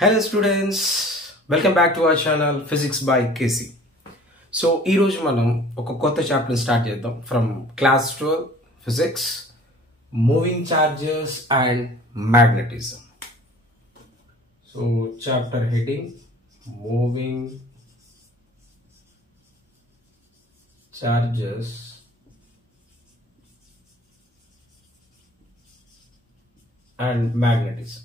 Hello students, welcome back to our channel Physics by KC. So ee roju manam oka kotta chapter start cheddam from class 12 physics, moving charges and magnetism. So chapter heading moving charges and magnetism.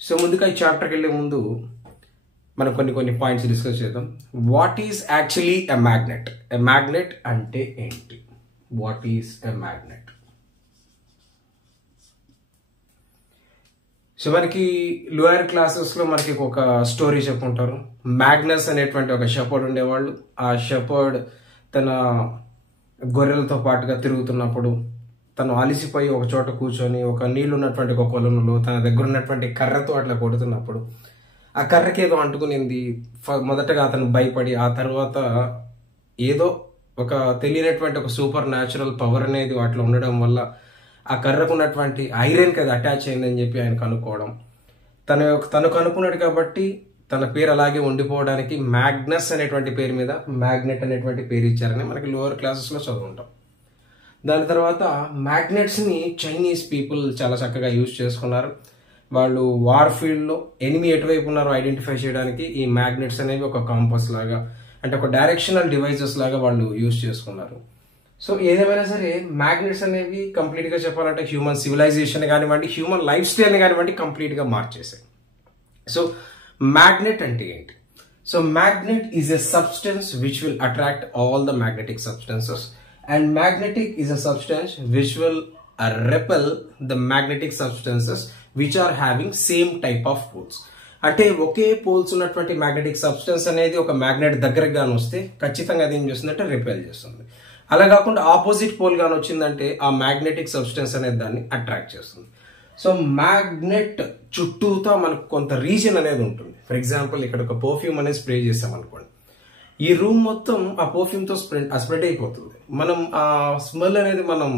So ముందుగా ఈ చాప్టర్కి వెళ్ళే ముందు మనం కొన్ని points discuss చేద్దాం. What is actually a magnet? A magnet అంటే ఏంటి? What is a magnet? So మనకి లోయర్ క్లాసెస్లో మనకి ఒక స్టోరీ చెప్పుకుంటారు. మ్యాగ్నస్ అనేటువంటి ఒక షెపర్డ్ ఉండేవాళ్ళు. ఆ షెపర్డ్ తన గొర్రెలతో పాటుగా తిరుగుతున్నప్పుడు తను అలిసిపోయి ఒక చోట కూర్చొని ఒక నీళ్ళు ఉన్నటువంటి ఒక కొలంలో తన దగ్గర ఉన్నటువంటి కర్రతో అట్లా కొడుతున్నప్పుడు ఆ కర్రకి ఏదో అంటుకునింది. మొదటగా అతను భయపడి ఆ తర్వాత ఏదో ఒక తెలియనటువంటి ఒక సూపర్ న్యాచురల్ పవర్ అనేది వాటిలో ఉండడం వల్ల ఆ కర్రకు ఉన్నటువంటి ఐరన్కి అది అటాచ్ అయిందని చెప్పి ఆయన కనుక్కోవడం. తను కనుక్కున్నాడు కాబట్టి తన పేరు అలాగే ఉండిపోవడానికి మ్యాగ్నస్ అనేటువంటి పేరు మీద మ్యాగ్నెట్ అనేటువంటి పేరు ఇచ్చారని మనకి లోవర్ క్లాసెస్లో చదువుకుంటాం. దాని తర్వాత మ్యాగ్నెట్స్ని చైనీస్ పీపుల్ చాలా చక్కగా యూజ్ చేసుకున్నారు. వాళ్ళు వార్ ఫీల్డ్లో ఎనిమి ఎటువైపు ఉన్నారో ఐడెంటిఫై చేయడానికి ఈ మ్యాగ్నెట్స్ అనేవి ఒక కాంపస్ లాగా అంటే ఒక డైరెక్షనల్ డివైజెస్ లాగా వాళ్ళు యూజ్ చేసుకున్నారు. సో ఏదేమైనా సరే మ్యాగ్నెట్స్ అనేవి కంప్లీట్గా చెప్పాలంటే హ్యూమన్ సివిలైజేషన్ కానివ్వండి, హ్యూమన్ లైఫ్ స్టైల్ని కానివ్వండి కంప్లీట్గా మార్చేసాయి. సో మ్యాగ్నెట్ అంటే ఏంటి? So magnet is a substance which will attract all the magnetic substances. And magnetic is a substance which will repel the magnetic substances which are having same type of poles. అంటే ఒకే poles ఉన్నటువంటి magnetic substance అనేది ఒక magnet దగ్గరకు గాని వస్తే ఖచ్చితంగా అది ఏం చేస్తుందంటే రిపెల్ చేస్తుంది. అలా కాకుండా ఆపోజిట్ పోల్ గాని వచ్చిందంటే ఆ మ్యాగ్నెటిక్ సబ్స్టెన్స్ అనేది దాన్ని అట్రాక్ట్ చేస్తుంది. సో మ్యాగ్నెట్ చుట్టూతో మనకు కొంత రీజన్ అనేది ఉంటుంది. ఫర్ ఎగ్జాంపుల్ ఇక్కడ ఒక పర్ఫ్యూమ్ అనేది స్ప్రే చేసాం అనుకోండి, ఈ రూమ్ మొత్తం ఆ పర్ఫ్యూమ్తో స్ప్రెడ్ అయిపోతుంది. మనం ఆ స్మెల్ అనేది మనం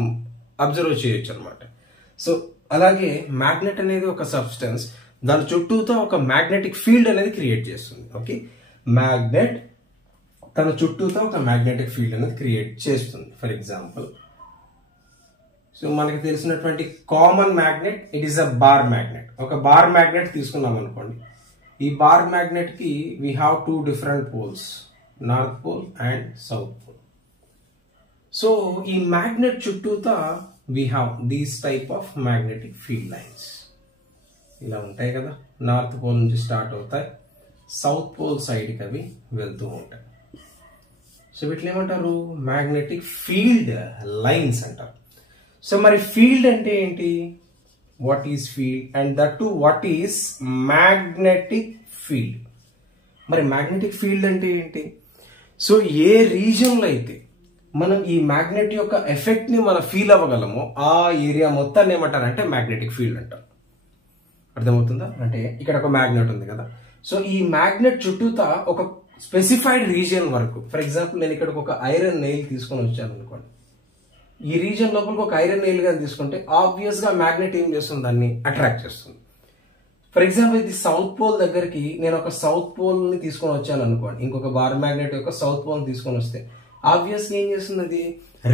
అబ్జర్వ్ చేయొచ్చు అనమాట. సో అలాగే మ్యాగ్నెట్ అనేది ఒక సబ్స్టెన్స్, దాని చుట్టూతో ఒక మ్యాగ్నెటిక్ ఫీల్డ్ అనేది క్రియేట్ చేస్తుంది. ఓకే, మ్యాగ్నెట్ తన చుట్టూతో ఒక మ్యాగ్నెటిక్ ఫీల్డ్ అనేది క్రియేట్ చేస్తుంది. ఫర్ ఎగ్జాంపుల్ సో మనకి తెలిసినటువంటి common magnet it is a bar magnet. ఒక బార్ మ్యాగ్నెట్ తీసుకున్నాం అనుకోండి, ఈ బార్ మ్యాగ్నెట్ కి we have two different poles, north pole and south pole. So ఈ మ్యాగ్నెట్ చుట్టూతా we have these type of magnetic field lines. ఇలా ఉంటాయి కదా, నార్త్ పోల్ నుంచి స్టార్ట్ అవుతాయి, సౌత్ పోల్ సైడ్కి అవి వెళ్తూ ఉంటాయి. సో వీటిని ఏమంటారు? మ్యాగ్నెటిక్ ఫీల్డ్ లైన్స్ అంటారు. సో మరి ఫీల్డ్ అంటే ఏంటి? What is field and that to what is magnetic field? మరి మ్యాగ్నెటిక్ ఫీల్డ్ అంటే ఏంటి? సో ఏ రీజన్లో అయితే మనం ఈ మ్యాగ్నెట్ యొక్క ఎఫెక్ట్ ని మనం ఫీల్ అవ్వగలమో ఆ ఏరియా మొత్తాన్ని ఏమంటారంటే మ్యాగ్నెటిక్ ఫీల్డ్ అంటారు. అర్థమవుతుందా? అంటే ఇక్కడ ఒక మ్యాగ్నెట్ ఉంది కదా, సో ఈ మ్యాగ్నెట్ చుట్టూతా ఒక స్పెసిఫైడ్ రీజియన్ వరకు, ఫర్ ఎగ్జాంపుల్ నేను ఇక్కడ ఒక ఐరన్ నెయిల్ తీసుకొని వచ్చాను అనుకోండి, ఈ రీజియన్ లోపలికి ఒక ఐరన్ నెయిల్ గా తీసుకుంటే ఆబ్వియస్ గా మ్యాగ్నెట్ ఏం చేస్తుంది? దాన్ని అట్రాక్ట్ చేస్తుంది. ఫర్ ఎగ్జాంపుల్ ఇది సౌత్ పోల్ దగ్గరికి నేను ఒక సౌత్ పోల్ ని తీసుకొని వచ్చాను అనుకోండి, ఇంకొక బార్ మ్యాగ్నెట్ యొక్క సౌత్ పోల్ తీసుకొని వస్తే ఆబ్వియస్గా ఏం చేస్తుంది? అది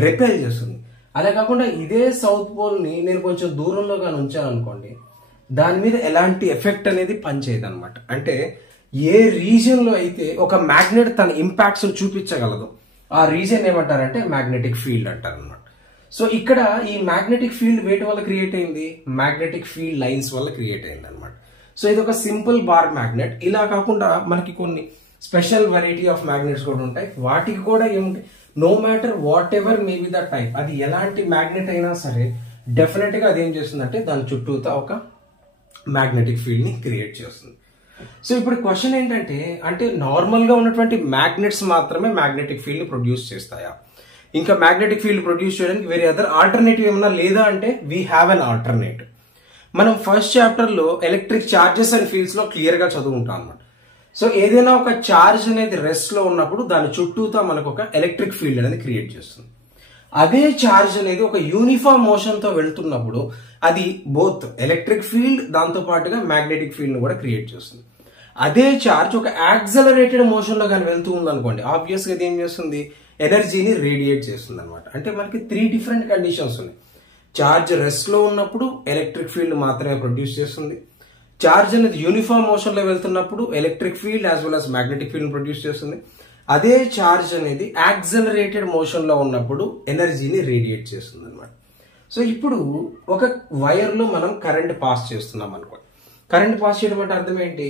రిపెల్ చేస్తుంది. అలా కాకుండా ఇదే సౌత్ పోల్ ని నేను కొంచెం దూరంలో కానీ ఉంచాను అనుకోండి, దాని మీద ఎలాంటి ఎఫెక్ట్ అనేది పనిచేయదు అనమాట. అంటే ఏ రీజన్ లో అయితే ఒక మ్యాగ్నెట్ తన ఇంపాక్ట్స్ చూపించగలదు ఆ రీజన్ ఏమంటారంటే మ్యాగ్నెటిక్ ఫీల్డ్ అంటారు అనమాట. సో ఇక్కడ ఈ మ్యాగ్నెటిక్ ఫీల్డ్ వేటి వల్ల క్రియేట్ అయింది? మ్యాగ్నెటిక్ ఫీల్డ్ లైన్స్ వల్ల క్రియేట్ అయింది అనమాట. సో ఇది ఒక సింపుల్ బార్ మ్యాగ్నెట్. ఇలా కాకుండా మనకి కొన్ని స్పెషల్ వెరైటీ ఆఫ్ మ్యాగ్నెట్స్ కూడా ఉంటాయి. వాటికి కూడా ఏముంటాయి? No matter whatever may be the type, అది ఎలాంటి మ్యాగ్నెట్ అయినా సరే డెఫినెట్ గా అది ఏం చేస్తుందంటే దాని చుట్టూతో ఒక మ్యాగ్నెటిక్ ఫీల్డ్ ని క్రియేట్ చేస్తుంది. సో ఇప్పుడు క్వశ్చన్ ఏంటంటే, అంటే నార్మల్ గా ఉన్నటువంటి మ్యాగ్నెట్స్ మాత్రమే మ్యాగ్నెటిక్ ఫీల్డ్ ని ప్రొడ్యూస్ చేస్తాయా? ఇంకా మ్యాగ్నెటిక్ ఫీల్డ్ ప్రొడ్యూస్ చేయడానికి వేరే అదర్ ఆల్టర్నేటివ్ ఏమన్నా లేదా అంటే వీ హ్యావ్ అన్ ఆల్టర్నేటివ్. మనం ఫస్ట్ చాప్టర్ లో ఎలక్ట్రిక్ చార్జెస్ అండ్ ఫీల్డ్స్ లో క్లియర్ గా చదువుకుంటాం అనమాట. సో ఏదైనా ఒక చార్జ్ అనేది రెస్ట్ లో ఉన్నప్పుడు దాని చుట్టూతో మనకు ఒక ఎలక్ట్రిక్ ఫీల్డ్ అనేది క్రియేట్ చేస్తుంది. అదే ఛార్జ్ అనేది ఒక యూనిఫామ్ మోషన్ తో వెళ్తున్నప్పుడు అది బోత్ ఎలక్ట్రిక్ ఫీల్డ్ దాంతో పాటుగా మ్యాగ్నెటిక్ ఫీల్డ్ ను కూడా క్రియేట్ చేస్తుంది. అదే ఛార్జ్ ఒక యాక్సలరేటెడ్ మోషన్ లో కానీ వెళ్తూ ఉంది అనుకోండి, ఆబ్వియస్ గా ఇది ఏం చేస్తుంది, ఎనర్జీని రేడియేట్ చేస్తుంది అనమాట. అంటే మనకి 3 డిఫరెంట్ కండిషన్స్ ఉన్నాయి. ఛార్జ్ రెస్ట్ లో ఉన్నప్పుడు ఎలక్ట్రిక్ ఫీల్డ్ మాత్రమే ప్రొడ్యూస్ చేస్తుంది. ఛార్జ్ అనేది యూనిఫామ్ మోషన్ లో వెళ్తున్నప్పుడు electric field as well as magnetic field produce చేస్తుంది. అదే ఛార్జ్ అనేది యాక్సలరేటెడ్ మోషన్ లో ఉన్నప్పుడు ఎనర్జీని రేడియేట్ చేస్తుంది అనమాట. సో ఇప్పుడు ఒక వైర్ లో మనం కరెంట్ పాస్ చేస్తున్నాం అనుకోండి. కరెంట్ పాస్ చేయడం అంటే అర్థం ఏంటి?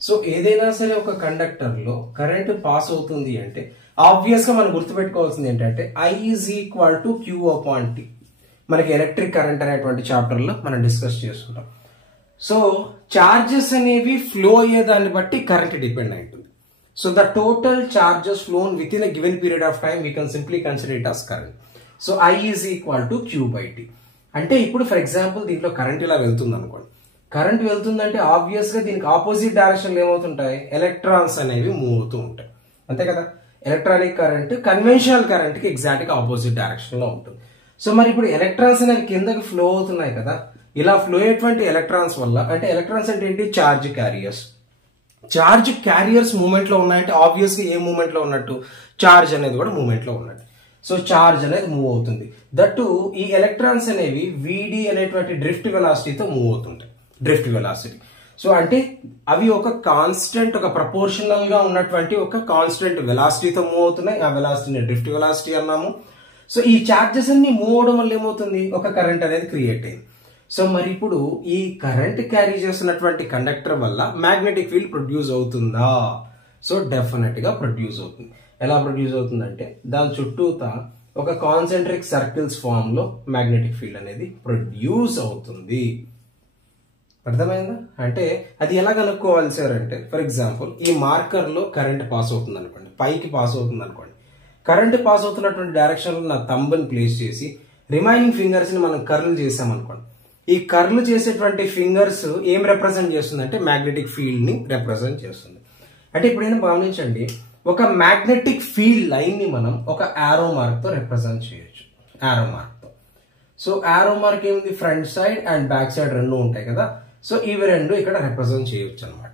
సో ఏదైనా సరే ఒక కండక్టర్ లో కరెంట్ పాస్ అవుతుంది అంటే ఆబ్వియస్ గా మనం గుర్తుపెట్టుకోవాల్సింది ఏంటంటే I = Q/T. మనకి ఎలక్ట్రిక్ కరెంట్ అనేటువంటి చాప్టర్ లో మనం డిస్కస్ చేసుకుంటాం. సో చార్జెస్ అనేవి ఫ్లో అయ్యే దాన్ని బట్టి కరెంట్ డిపెండ్ అయి ఉంటుంది. So the total charges flown with in a given period of time we can simply consider it as current. So I = Q/T. అంటే ఇప్పుడు ఫర్ ఎగ్జాంపుల్ దీంట్లో కరెంట్ ఇలా వెళ్తుంది అనుకోండి. కరెంట్ వెళ్తుందంటే ఆబ్వియస్ గా దీనికి ఆపోజిట్ డైరెక్షన్ లో ఏమవుతుంటాయి, ఎలక్ట్రాన్స్ అనేవి మూవ్ అవుతూ ఉంటాయి, అంతే కదా. ఎలక్ట్రానిక్ కరెంట్ కన్వెన్షనల్ కరెంట్ కి ఎగ్జాక్ట్ గా ఆపోజిట్ డైరెక్షన్ లో ఉంటుంది. సో మరి ఇప్పుడు ఎలక్ట్రాన్స్ అనేవి కిందకి ఫ్లో అవుతున్నాయి కదా, ఇలా ఫ్లో అయ్యేటువంటి ఎలక్ట్రాన్స్ వల్ల, అంటే ఎలక్ట్రాన్స్ అంటే ఏంటి, charge carriers. Charge carriers movement లో ఉన్నాయంటే ఆబ్వియస్ గా ఏ మూవ్మెంట్ లో ఉన్నట్టు, చార్జ్ అనేది కూడా మూవ్మెంట్ లో ఉన్నట్టు. సో చార్జ్ అనేది మూవ్ అవుతుంది. దట్టు ఈ ఎలక్ట్రాన్స్ అనేవి VD అనేటువంటి డ్రిఫ్ట్ వెలాసిటీతో మూవ్ అవుతుంటాయి, డ్రిఫ్ట్ వెలాసిటీ. సో అంటే అవి ఒక కాన్స్టెంట్, ఒక ప్రపోర్షనల్ గా ఉన్నటువంటి ఒక కాన్స్టెంట్ వెలాసిటీతో మూవ్ అవుతున్నాయి. ఆ వెలాసిటీని డ్రిఫ్ట్ వెలాసిటీ అన్నాము. సో ఈ చార్జెస్ అన్ని మూవ్ అవడం వల్ల ఏమవుతుంది, ఒక కరెంట్ అనేది క్రియేట్ అయింది. సో మరి ఇప్పుడు ఈ కరెంట్ క్యారీ చేస్తున్నటువంటి కండక్టర్ వల్ల మ్యాగ్నెటిక్ ఫీల్డ్ ప్రొడ్యూస్ అవుతుందా? సో డెఫినెట్ గా ప్రొడ్యూస్ అవుతుంది. ఎలా ప్రొడ్యూస్ అవుతుందంటే దాని చుట్టూతా ఒక కాన్సెంట్రిక్ సర్కిల్స్ ఫామ్ లో మ్యాగ్నెటిక్ ఫీల్డ్ అనేది ప్రొడ్యూస్ అవుతుంది. అర్థమైందా? అంటే అది ఎలా కనుక్కోవాలి సార్ అంటే, ఫర్ ఎగ్జాంపుల్ ఈ మార్కర్ లో కరెంట్ పాస్ అవుతుంది అనుకోండి, పైకి పాస్ అవుతుంది అనుకోండి. కరెంట్ పాస్ అవుతున్నటువంటి డైరెక్షన్ లో నా థంబ్ని ప్లేస్ చేసి రిమైనింగ్ ఫింగర్స్ ని మనం కర్ల్ చేసాం అనుకోండి. ఈ కర్ల్ చేసేటువంటి ఫింగర్స్ ఏం రిప్రజెంట్ చేస్తుంది అంటే మ్యాగ్నెటిక్ ఫీల్డ్ ని రిప్రజెంట్ చేస్తుంది. అంటే ఇప్పుడైనా గమనించండి, ఒక మ్యాగ్నెటిక్ ఫీల్డ్ లైన్ ని మనం ఒక ఆరో మార్క్ తో రిప్రజెంట్ చేయొచ్చు, ఆరో మార్క్ తో. సో ఆరో మార్క్ ఏమిటి, front side and back side రెండు ఉంటాయి కదా. సో ఇవి రెండు ఇక్కడ రిప్రజెంట్ చేయొచ్చు అనమాట.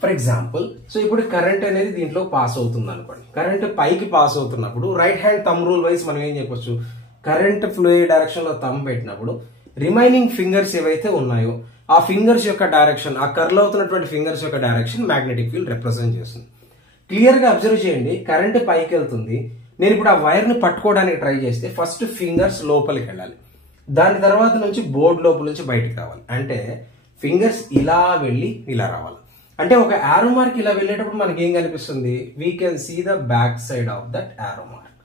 ఫర్ ఎగ్జాంపుల్, సో ఇప్పుడు కరెంట్ అనేది దీంట్లో పాస్ అవుతుంది అనుకోండి. కరెంట్ పైకి పాస్ అవుతున్నప్పుడు right hand thumb rule wise మనం ఏం చెప్పొచ్చు, కరెంట్ ఫ్లో డైరెక్షన్ లో థంబ్ పెట్టినప్పుడు రిమైనింగ్ ఫింగర్స్ ఏవైతే ఉన్నాయో ఆ ఫింగర్స్ యొక్క డైరెక్షన్, ఆ కర్ల్ అవుతున్నటువంటి ఫింగర్స్ యొక్క డైరెక్షన్ మ్యాగ్నెటిక్ ఫీల్డ్ రిప్రజెంట్ చేస్తుంది. క్లియర్ గా అబ్జర్వ్ చేయండి, కరెంట్ పైకి వెళ్తుంది. నేను ఇప్పుడు ఆ వైర్ ని పట్టుకోవడానికి ట్రై చేస్తే ఫస్ట్ ఫింగర్స్ లోపలికి వెళ్ళాలి, దాని తర్వాత నుంచి బోర్డు లోపల నుంచి బయటికి రావాలి. అంటే ఫింగర్స్ ఇలా వెళ్ళి ఇలా రావాలి. అంటే ఒక ఆరో మార్క్ ఇలా వెళ్ళేటప్పుడు మనకి ఏం కనిపిస్తుంది, we can see the back side of that arrow mark.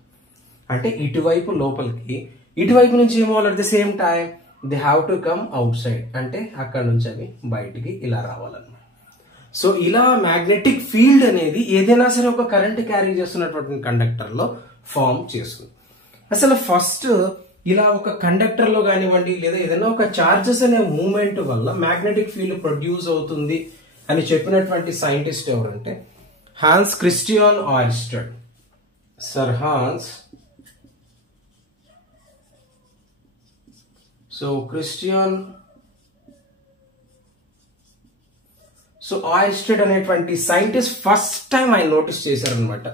అంటే ఇటువైపు లోపలికి, ఇటువైపు నుంచి ఏమో at the same time they have to come outside, అంటే అక్కడ నుంచి అవి బయటికి ఇలా రావాలన్నమాట. సో ఇలా మ్యాగ్నెటిక్ ఫీల్డ్ అనేది ఏదైనా సరే ఒక కరెంట్ క్యారీ చేస్తున్నటువంటి కండక్టర్ లో ఫామ్ చేస్తుంది. అసలు ఫస్ట్ ఇలా ఒక కండక్టర్ లో కానివ్వండి లేదా ఏదైనా ఒక చార్జెస్ అనే మూవ్మెంట్ వల్ల మ్యాగ్నెటిక్ ఫీల్డ్ ప్రొడ్యూస్ అవుతుంది అని చెప్పినటువంటి సైంటిస్ట్ ఎవరంటే Hans Christian Oersted. Sir Hans Oersted అనేటువంటి సైంటిస్ట్ ఫస్ట్ టైం ఆయన నోటీస్ చేశారనమాట.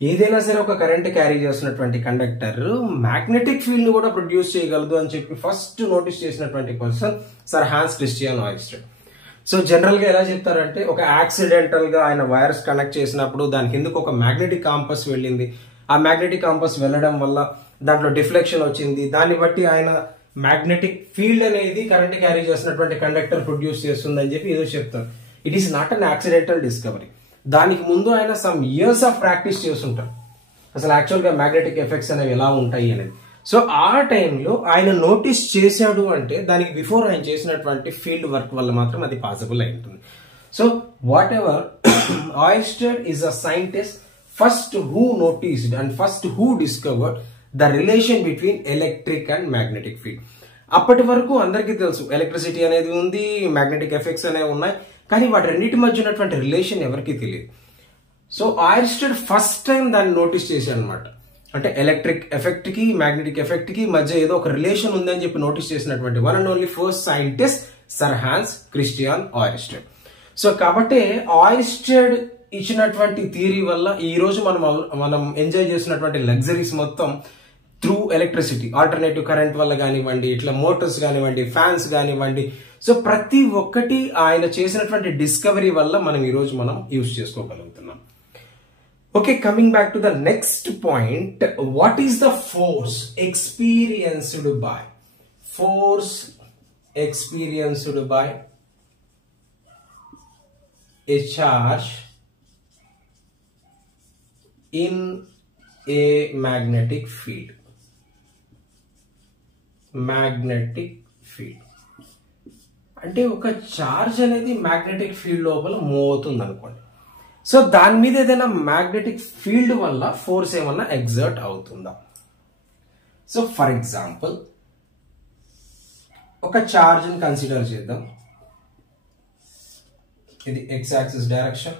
ఏదైనా సరే ఒక కరెంట్ క్యారీ చేస్తున్నటువంటి కండక్టర్ మ్యాగ్నెటిక్ ఫీల్డ్ ను కూడా ప్రొడ్యూస్ చేయగలదు అని చెప్పి ఫస్ట్ నోటీస్ చేసినటువంటి person sir Hans Christian Oersted. So general గా ఎలా చెప్తారంటే, ఒక యాక్సిడెంటల్ గా ఆయన వైర్స్ కనెక్ట్ చేసినప్పుడు దాని కిందకు ఒక మ్యాగ్నెటిక్ కాంపస్ వెళ్ళింది. ఆ మ్యాగ్నెటిక్ కాంపస్ వెళ్ళడం వల్ల దాంట్లో డిఫ్లెక్షన్ వచ్చింది. దాన్ని బట్టి ఆయన మ్యాగ్నెటిక్ ఫీల్డ్ అనేది కరెంట్ క్యారీ చేసినటువంటి కండక్టర్ ప్రొడ్యూస్ చేస్తుంది అని చెప్పి ఏదో చెప్తారు. It is not an accidental discovery. దానికి ముందు ఆయన సమ్ ఇయర్స్ ఆఫ్ ప్రాక్టీస్ చేస్తుంటారు అసలు యాక్చువల్ గా మ్యాగ్నెటిక్ ఎఫెక్ట్స్ అనేవి ఎలా ఉంటాయి అనేది. సో ఆ టైంలో ఆయన నోటీస్ చేశాడు అంటే దానికి బిఫోర్ ఆయన చేసినటువంటి ఫీల్డ్ వర్క్ వల్ల మాత్రం అది పాసిబుల్ అయి ఉంటుంది. So whatever Oersted is a scientist first who noticed and first who discovered the relation between electric and magnetic field. అప్పటి వరకు అందరికీ తెలుసు ఎలక్ట్రిసిటీ అనేది ఉంది, మ్యాగ్నెటిక్ ఎఫెక్ట్స్ అనేవి ఉన్నాయి, కానీ వాటి రెండింటి మధ్య ఉన్నటువంటి రిలేషన్ ఎవరికి తెలియదు. సో ఆయిర్స్టెడ్ ఫస్ట్ టైం దాన్ని నోటీస్ చేశాడు అనమాట. అంటే ఎలక్ట్రిక్ ఎఫెక్ట్ కి మ్యాగ్నెటిక్ ఎఫెక్ట్ కి మధ్య ఏదో ఒక రిలేషన్ ఉందని చెప్పి నోటీస్ చేసినటువంటి one and only first scientist sir Hans Christian Oersted. So కాబట్టి ఆయిర్స్టెడ్ ఇచ్చినటువంటి థియరీ వల్ల ఈ రోజు మనం ఎంజాయ్ చేసినటువంటి లగ్జరీస్ మొత్తం త్రూ ఎలక్ట్రిసిటీ, ఆల్టర్నేటివ్ కరెంట్ వల్ల కానివ్వండి, ఇట్లా మోటార్స్ కానివ్వండి, ఫ్యాన్స్ కానివ్వండి, సో ప్రతి ఒక్కటి ఆయన చేసినటువంటి డిస్కవరీ వల్ల మనం ఈ రోజు యూజ్ చేసుకోగలుగుతున్నాం. Okay, coming back to the next point, what is the force experienced by a charge in a magnetic field. అంటే ఒక చార్జ్ అనేది మ్యాగ్నెటిక్ ఫీల్డ్ లోపల మూవ్ అవుతుంది అనుకోండి. సో దాని మీద ఏదైనా మ్యాగ్నెటిక్ ఫీల్డ్ వల్ల ఫోర్స్ ఏమన్నా ఎగ్జర్ట్ అవుతుందా? సో ఫర్ ఎగ్జాంపుల్ ఒక చార్జ్ ని కన్సిడర్ చేద్దాం. ఇది ఎక్స్ యాక్సిస్ డైరెక్షన్,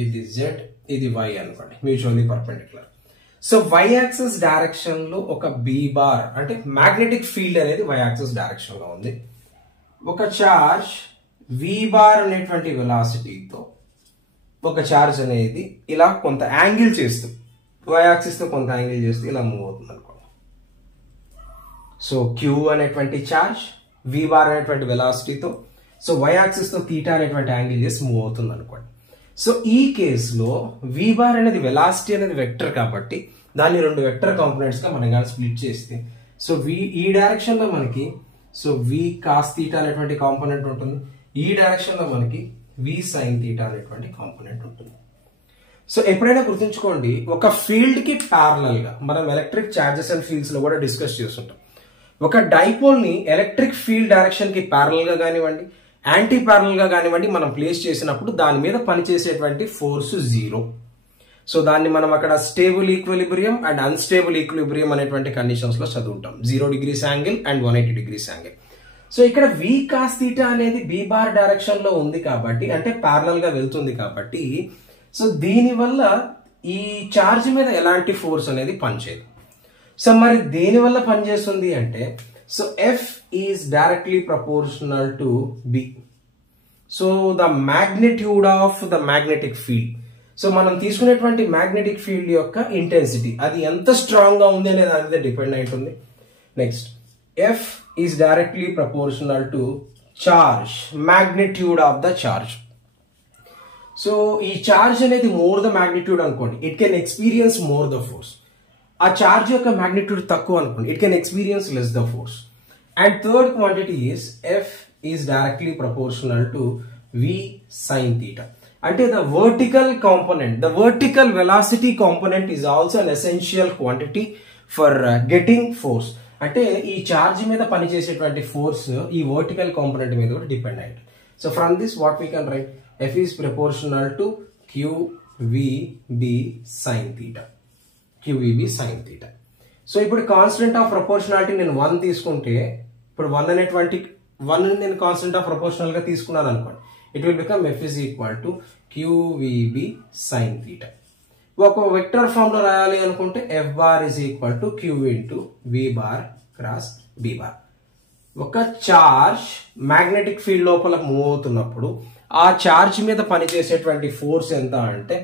ఇది జెడ్, ఇది వై అనుకోండి, mutually perpendicular. So Y axis direction లో ఒక బి బార్ అంటే మ్యాగ్నెటిక్ ఫీల్డ్ అనేది వై యాక్సిస్ డైరెక్షన్ లో ఉంది. ఒక చార్జ్ వి బార్ అనేటువంటి వెలాసిటీతో ఒక చార్జ్ అనేది ఇలా కొంత యాంగిల్ చేస్తూ వై యాక్సిస్ తో కొంత యాంగిల్ చేస్తూ ఇలా మూవ్ అవుతుంది అనుకోండి. సో క్యూ అనేటువంటి చార్జ్ వి బార్ అనేటువంటి వెలాసిటీతో, సో వై యాక్సిస్ తో థీటా అనేటువంటి యాంగిల్ చేసి మూవ్ అవుతుంది అనుకోండి. సో ఈ కేసులో వి బార్ అనేది వెలాసిటీ అనేది వెక్టర్ కాబట్టి దాన్ని రెండు వెక్టర్ కాంపోనెంట్స్ గా మనం కానీ స్ప్లిట్ చేస్తే, సో ఈ డైరెక్షన్ లో మనకి సో వి కాస్ థీటా అనేటువంటి కాంపోనెంట్ ఉంటుంది, ఈ డైరెక్షన్ లో మనకి వి సైన్ థీటా అనేటువంటి కాంపోనెంట్ ఉంటుంది. సో ఎప్పుడైనా గుర్తుంచుకోండి, ఒక ఫీల్డ్ కి ప్యారలల్ గా మనం ఎలక్ట్రిక్ చార్జెస్ అండ్ ఫీల్డ్స్ లో కూడా డిస్కస్ చేస్తుంటాం. ఒక డైపోల్ ని ఎలక్ట్రిక్ ఫీల్డ్ డైరెక్షన్ కి ప్యారలల్ గా కానివ్వండి, యాంటీ ప్యారలల్ గా కానివ్వండి మనం ప్లేస్ చేసినప్పుడు దాని మీద పనిచేసేటువంటి ఫోర్స్ జీరో. సో దాన్ని మనం అక్కడ stable equilibrium and unstable equilibrium అనేటువంటి కండిషన్స్ లో చదువుతాం. 0 degrees angle and 180 degrees angle. So ఇక్కడ వి కాస్ థీటా అనేది బి బార్ డైరెక్షన్ లో ఉంది కాబట్టి, అంటే ప్యారలల్ గా వెళ్తుంది కాబట్టి, సో దీని వల్ల ఈ చార్జ్ మీద ఎలాంటి ఫోర్స్ అనేది పనిచేయదు. సో మరి దేని వల్ల పనిచేస్తుంది అంటే, so F is directly proportional to be. So the magnitude of the magnetic field, so మనం తీసుకునేటువంటి మ్యాగ్నెటిక్ ఫీల్డ్ యొక్క ఇంటెన్సిటీ అది ఎంత స్ట్రాంగ్ గా ఉంది అనే దాని మీద డిపెండ్ అయి ఉంటుంది. Next F is directly proportional to charge, magnitude of the charge. So ఈ చార్జ్ అనేది మోర్ ద మ్యాగ్నిట్యూడ్ అనుకోండి, it can experience more the force. ఆ చార్జ్ యొక్క మ్యాగ్నిట్యూడ్ తక్కువ అనుకోండి, it can experience less the force. And third quantity is F is directly proportional to V sine theta. అంటే the vertical component, the vertical velocity component is also an essential quantity for getting force. అంటే ఈ charge మీద పనిచేసేటువంటి force ఈ vertical component మీద కూడా depend అయ్యింది. So from this what we can write, F is proportional to QVB sin theta. QVB sin theta. So ఇప్పుడు constant of proportionality నేను 1 తీసుకుంటే, ఇప్పుడు 1 అనేటువంటి 1 నేను కాన్స్టెంట్ ఆఫ్ ప్రపోర్షనల్ గా తీసుకున్నాను అనుకోండి, it will become F is equal to QVB sin theta. ఒక వెక్టర్ ఫామ్ లో రాయాలి అనుకుంటే F bar is equal to Q into V bar cross B bar. ఒక చార్జ్ మ్యాగ్నెటిక్ ఫీల్డ్ లోపల మూవ్ అవుతున్నప్పుడు ఆ చార్జ్ మీద పనిచేసేటువంటి ఫోర్స్ ఎంత అంటే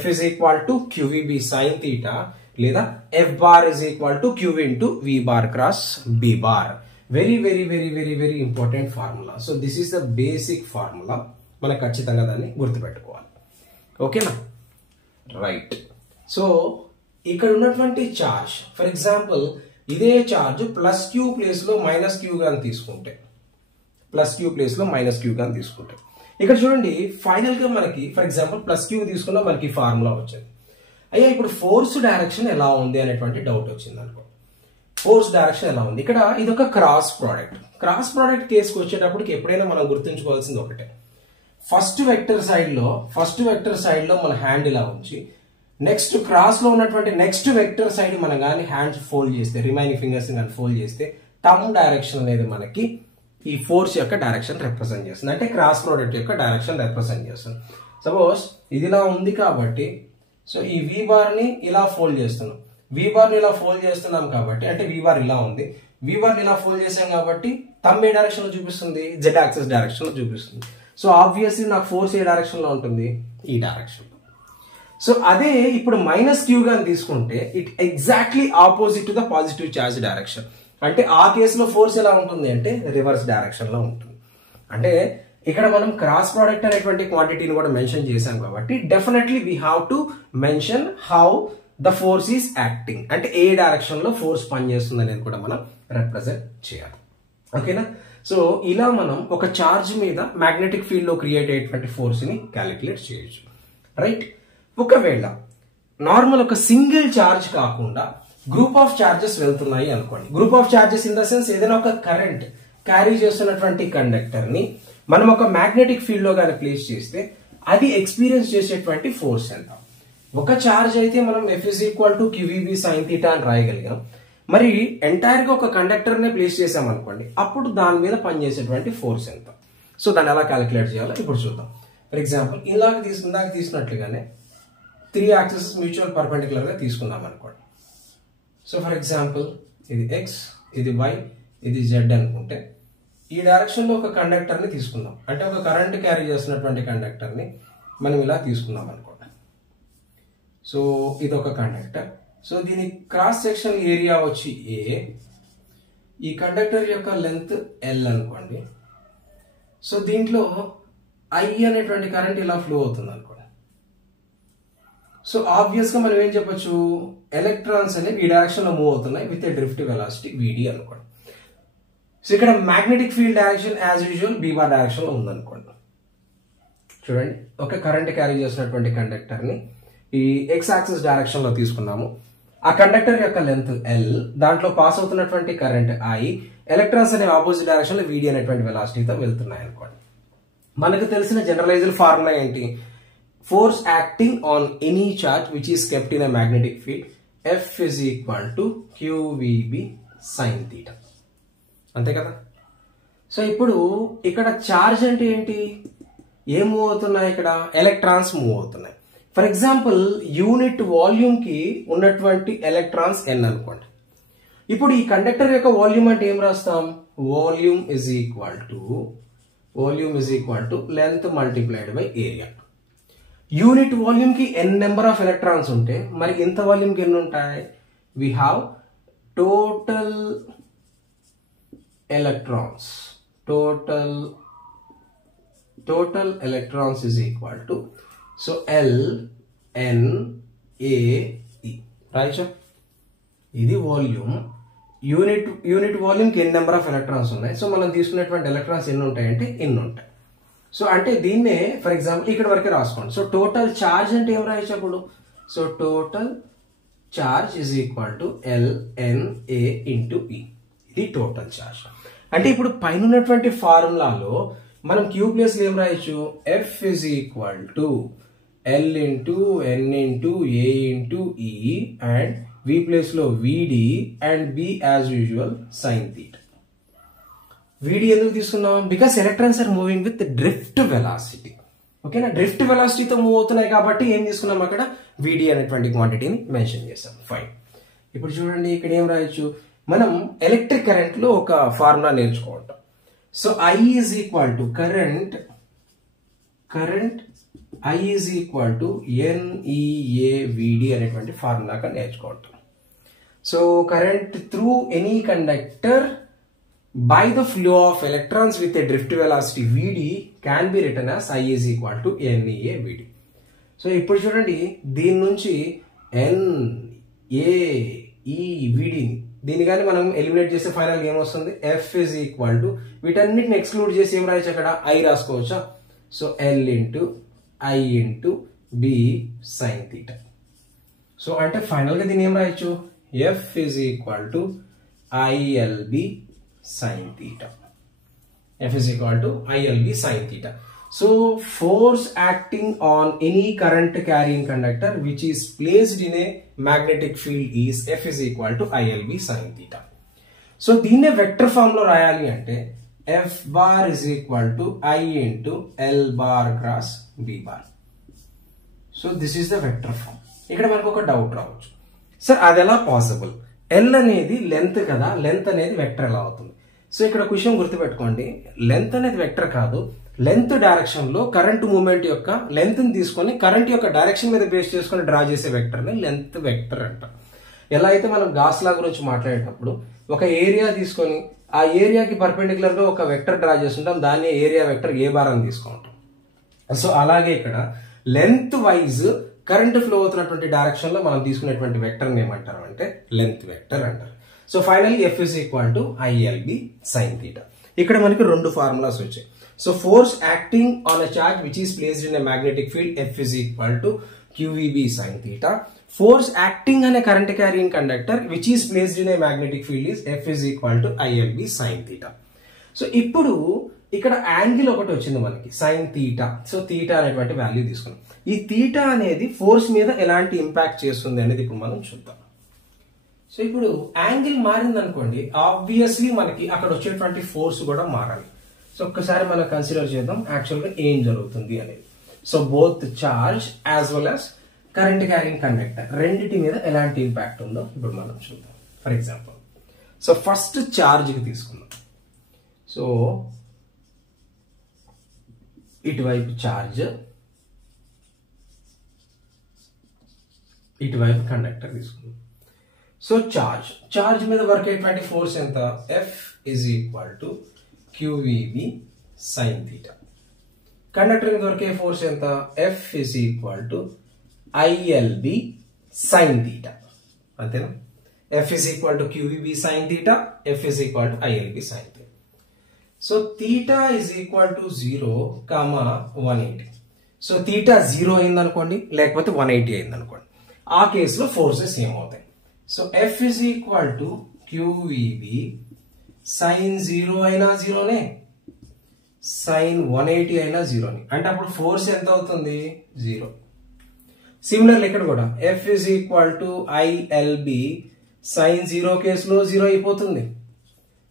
F is equal to QVB sin theta లేదా F bar is equal to Q into V bar cross B bar. Very very very very very important formula. So this is the basic formula, మనకు ఖచ్చితంగా దాన్ని గుర్తుపెట్టుకోవాలి. ఓకేనా, right. So ఇక్కడ ఉన్నటువంటి charge, for example ఇదే charge plus Q place లో minus Q గాని తీసుకుంటే, ప్లస్ క్యూ ప్లేస్ లో మైనస్ క్యూ గాని తీసుకుంటే, ఇక్కడ చూడండి ఫైనల్ గా మనకి ఫర్ ఎగ్జాంపుల్ ప్లస్ క్యూ తీసుకున్నా మనకి ఫార్ములా వచ్చింది. అయ్యా ఇప్పుడు ఫోర్స్ డైరెక్షన్ ఎలా ఉంది అనేటువంటి డౌట్ వచ్చింది అనుకో. ఫోర్స్ డైరెక్షన్ ఎలా ఉంది, ఇక్కడ ఇది ఒక క్రాస్ ప్రోడక్ట్. క్రాస్ ప్రోడక్ట్ కేసుకు వచ్చేటప్పటికి ఎప్పుడైనా మనం గుర్తుంచుకోవాల్సింది ఒకటే, ఫస్ట్ వెక్టర్ సైడ్ లో మన హ్యాండ్ ఇలా ఉంచి నెక్స్ట్ క్రాస్ లో ఉన్నటువంటి నెక్స్ట్ వెక్టర్ సైడ్ మనం కానీ హ్యాండ్స్ ఫోల్డ్ చేస్తే, రిమైనింగ్ ఫింగర్స్ కానీ ఫోల్డ్ చేస్తే, థంబ్ డైరెక్షన్ అనేది మనకి ఈ ఫోర్స్ యొక్క డైరెక్షన్ రిప్రజెంట్ చేస్తుంది, అంటే క్రాస్ ప్రోడక్ట్ యొక్క డైరెక్షన్ రిప్రజెంట్ చేస్తుంది. సపోజ్ ఇది ఇలా ఉంది కాబట్టి సో ఈ వి బార్ ని ఇలా ఫోల్డ్ చేస్తున్నాం, వి బార్ ని ఇలా ఫోల్డ్ చేస్తున్నాం కాబట్టి, అంటే వి బార్ ఇలా ఉంది, వి బార్ ని ఇలా ఫోల్డ్ చేసాం కాబట్టి థంబ్ ఏ డైరెక్షన్ లో చూపిస్తుంది, జెడ్ యాక్సిస్ డైరెక్షన్ లో చూపిస్తుంది. సో ఆబ్వియస్లీ నాకు ఫోర్స్ ఏ డైరెక్షన్ లో ఉంటుంది, ఈ డైరెక్షన్ లో. సో అదే ఇప్పుడు మైనస్ క్యూ గా తీసుకుంటే it exactly opposite to the positive charge direction. అంటే ఆ కేసులో ఫోర్స్ ఎలా ఉంటుంది అంటే రివర్స్ డైరెక్షన్ లో ఉంటుంది. అంటే ఇక్కడ మనం క్రాస్ ప్రోడక్ట్ అనేటువంటి క్వాంటిటీని కూడా మెన్షన్ చేసాం కాబట్టి definitely we have to mention how the force is acting, అంటే ఏ డైరెక్షన్ లో ఫోర్స్ పనిచేస్తుంది అనేది కూడా మనం రిప్రజెంట్ చేయాలి. ఓకేనా? సో ఇలా మనం ఒక చార్జ్ మీద మ్యాగ్నెటిక్ ఫీల్డ్ లో క్రియేట్ అయ్యేటువంటి ఫోర్స్ ని క్యాలిక్యులేట్ చేయొచ్చు. రైట్? ఒకవేళ నార్మల్ ఒక సింగిల్ చార్జ్ కాకుండా గ్రూప్ ఆఫ్ చార్జెస్ వెళ్తున్నాయి అనుకోండి. Group of charges in the sense ఏదైనా ఒక కరెంట్ క్యారీ చేస్తున్నటువంటి కండక్టర్ ని మనం ఒక మ్యాగ్నెటిక్ ఫీల్డ్ లో కానీ ప్లేస్ చేస్తే అది ఎక్స్పీరియన్స్ చేసేటువంటి ఫోర్స్ ఎంత? ఒక చార్జ్ అయితే మనం F is equal to QVB sin theta అని రాయగలిగాం. మరి ఎంటైర్ గా ఒక కండక్టర్ నే ప్లేస్ చేసాం అనుకోండి, అప్పుడు దాని మీద పనిచేసేటువంటి ఫోర్స్ ఎంత? సో దాన్ని ఎలా క్యాలిక్యులేట్ చేయాలో ఇప్పుడు చూద్దాం. ఫర్ ఎగ్జాంపుల్ ఇందాక తీసుకున్నట్లుగానే 3 యాక్సిస్ మ్యూచువల్ పర్పెండిక్యులర్ గా తీసుకున్నాం అనుకోండి. సో ఫర్ ఎగ్జాంపుల్ ఇది X, ఇది Y, ఇది Z అనుకుంటే ఈ డైరెక్షన్ లో ఒక కండక్టర్ ని తీసుకుందాం. అంటే ఒక కరెంట్ క్యారీ చేస్తున్నటువంటి కండక్టర్ ని మనం ఇలా తీసుకుందాం అనుకోండి. సో ఇది ఒక కండక్టర్. సో దీని క్రాస్ సెక్షన్ ఏరియా వచ్చి A, ఈ కండక్టర్ యొక్క లెంత్ L అనుకోండి. సో దీంట్లో I అనేటువంటి కరెంట్ ఇలా ఫ్లో అవుతుంది అనుకోండి. సో ఆబ్వియస్ గా మనం ఏం చెప్పొచ్చు, ఎలక్ట్రాన్స్ అనేవి ఈ డైరెక్షన్ లో మూవ్ అవుతున్నాయి with a drift velocity VD అనుకోండి. సో ఇక్కడ magnetic field direction as usual B bar direction లో ఉందనుకోండి. చూడండి, ఒక కరెంట్ క్యారీ చేసినటువంటి కండక్టర్ ని ఈ X యాక్సిస్ డైరెక్షన్ లో తీసుకున్నాము. ఆ కండక్టర్ యొక్క లెంత్ L, దాంట్లో పాస్ అవుతున్నటువంటి కరెంట్ I, ఎలక్ట్రాన్స్ అనే ఆపోజిట్ డైరెక్షన్ లో VD అనేటువంటి వెలాసిటీతో వెళ్తున్నాయి అనుకోండి. మనకు తెలిసిన జనరలైజ్డ్ ఫార్ములా ఏంటి? Force acting on any charge which is kept in a magnetic field F is equal to QVB sin theta. అంతే కదా? సో ఇప్పుడు ఇక్కడ చార్జ్ అంటే ఏంటి? ఏం మూవ్ అవుతున్నాయి? ఇక్కడ ఎలక్ట్రాన్స్ మూవ్ అవుతున్నాయి. ఫర్ ఎగ్జాంపుల్ యూనిట్ వాల్యూమ్ కి ఉన్నటువంటి ఎలక్ట్రాన్స్ N అనుకోండి. ఇప్పుడు ఈ కండక్టర్ యొక్క వాల్యూమ్ అంటే ఏం రాస్తాం? Volume is equal to length multiplied by area. Unit volume కి n నెంబర్ ఆఫ్ ఎలక్ట్రాన్స్ ఉంటే మరి ఇంత వాల్యూమ్ కి ఎన్ని ఉంటాయి? We have total electrons is equal to so L N A E, right? ఇది వాల్యూమ్. యూనిట్ వాల్యూమ్ కి n number of electrons ఉన్నాయి. సో మనం తీసుకున్నటువంటి ఎలక్ట్రాన్స్ ఎన్ని ఉంటాయంటే ఎన్ని ఉంటాయి. సో అంటే దీన్నే ఫర్ ఎగ్జాంపుల్ ఇక్కడ వరకే రాసుకోండి. సో టోటల్ చార్జ్ అంటే ఏం రాయొచ్చు అప్పుడు? So total charge is equal to LNA into E. ఇది టోటల్ చార్జ్. అంటే ఇప్పుడు పైన ఉన్నటువంటి ఫార్ములాలో మనం క్యూ ప్లేస్ ఏం రాయొచ్చు? F is equal to L into N into A into E and V place లో VD and B as usual sin theta. VD ఎందుకు తీసుకున్నాం? Because electrons are moving with drift velocity. ఓకేనా? Drift వెలాసిటీతో move అవుతున్నాయి కాబట్టి ఏం తీసుకున్నాం? అక్కడ VD అనేటువంటి క్వాంటిటీని మెన్షన్ చేస్తాం. ఫైన్. ఇప్పుడు చూడండి ఇక్కడ ఏం రాయొచ్చు? మనం ఎలక్ట్రిక్ కరెంట్ లో ఒక ఫార్ములా నేర్చుకుంటాం. So I is equal to current I is equal to NEAVD అనేటువంటి ఫార్ములా నేర్చుకుంటాం. So current through any conductor by the flow of electrons with a drift velocity VD can be written as I is equal to NEAVD. So ఇప్పుడు చూడండి, దీని నుంచి NEAVD దీని కానీ మనం eliminate చేస్తే ఫైనల్ ఏం వస్తుంది? F is equal to వీటన్నిటిని ఎక్స్క్లూడ్ చేసి ఏం రాయొచ్చు? అక్కడ I రాసుకోవచ్చా? So L into I into B sin theta. So అంటే ఫైనల్ గా దీన్ని ఏం రాయొచ్చు? F is equal to ILB sin theta. F is equal to ILB sin theta. So force acting on any current carrying conductor which is placed in a magnetic field is F is equal to ILB sin theta. So దీన్నే vector form లో రాయాలి అంటే F bar is equal to I into L bar cross B bar. So this is the vector form. ఇక్కడ మనకు ఒక doubt రావచ్చు. Sir అది ఎలా పాసిబుల్? ఎల్ అనేది లెంత్ కదా, లెంత్ అనేది వెక్టర్ ఎలా అవుతుంది? సో ఇక్కడ క్వశ్చన్ గుర్తుపెట్టుకోండి, లెంత్ అనేది వెక్టర్ కాదు, లెంత్ డైరెక్షన్ లో కరెంట్ మూవ్మెంట్ యొక్క లెంత్ ని తీసుకొని కరెంట్ యొక్క డైరెక్షన్ మీద బేస్ చేసుకొని డ్రా చేసే వెక్టర్ ని లెంత్ వెక్టర్ అంటారు. ఎలా అయితే మనం గాస్ లా గురించి మాట్లాడేటప్పుడు ఒక ఏరియా తీసుకొని ఆ ఏరియాకి పర్పెండిక్యులర్ గా ఒక వెక్టర్ డ్రా చేస్తుంటాం, దాన్ని ఏరియా వెక్టర్ ఏ బార్ అని తీసుకుంటాం. సో అలాగే ఇక్కడ లెంత్ వైజ్ కరెంట్ ఫ్లో అవుతున్నటువంటి డైరెక్షన్ లో మనం తీసుకునేటువంటి వెక్టర్ ఏమంటారు అంటే లెంత్ వెక్టర్ అంటారు. So finally F is equal to ILB sin theta. ఇక్కడ మనకి రెండు ఫార్ములాస్ వచ్చాయి. So force acting on a charge which is placed in a magnetic field F is equal to QVB sin theta. Force acting on a current carrying conductor which is placed in a magnetic field is F is equal to ILB sin theta. So ఇప్పుడు ఇక్కడ angle ఒకటి వచ్చింది మనకి sin theta. So theta అనేటువంటి value తీసుకున్నాం. ఈ theta అనేది force మీద ఎలాంటి ఇంపాక్ట్ చేస్తుంది అనేది ఇప్పుడు మనం చూద్దాం. సో ఇప్పుడు యాంగిల్ మారింది అనుకోండి, ఆబ్వియస్లీ మనకి అక్కడ వచ్చేటువంటి ఫోర్స్ కూడా మారాలి. సో ఒక్కసారి మనం కన్సిడర్ చేద్దాం యాక్చువల్ గా ఏం జరుగుతుంది అనేది. So both charge as well as current carrying conductor రెండిటి మీద ఎలాంటి ఇంపాక్ట్ ఉందో ఇప్పుడు మనం చూద్దాం. For example, so first charge కి తీసుకుందాం. సో ఇటువైపు చార్జ్, ఇటువైపు కండక్టర్ తీసుకుందాం. సో చార్జ్ మీద వర్క్ అయ్యేటువంటి ఫోర్స్ ఎంత? F is equal to QVB sin theta. Conductor మీద వర్క్ అయ్యే ఫోర్స్ ఎంత? F is equal to ILB sin theta. అంతేనా? F is equal to QVB sin theta, F is equal to ILB sin theta. So theta is equal to 0, 180. So theta 0 అయింది అనుకోండి, లేకపోతే 180 అయింది అనుకోండి, ఆ కేసులో ఫోర్సెస్ ఏమవుతాయి? So F is equal to QVB sin 0 అయినా 0నే, sin 180 అయినా 0నే. అంటే అప్పుడు ఫోర్స్ ఎంత అవుతుంది? 0. సిమిలర్లీ ఇక్కడ కూడా F is equal to ILB sin 0 కేసులో 0 అయిపోతుంది,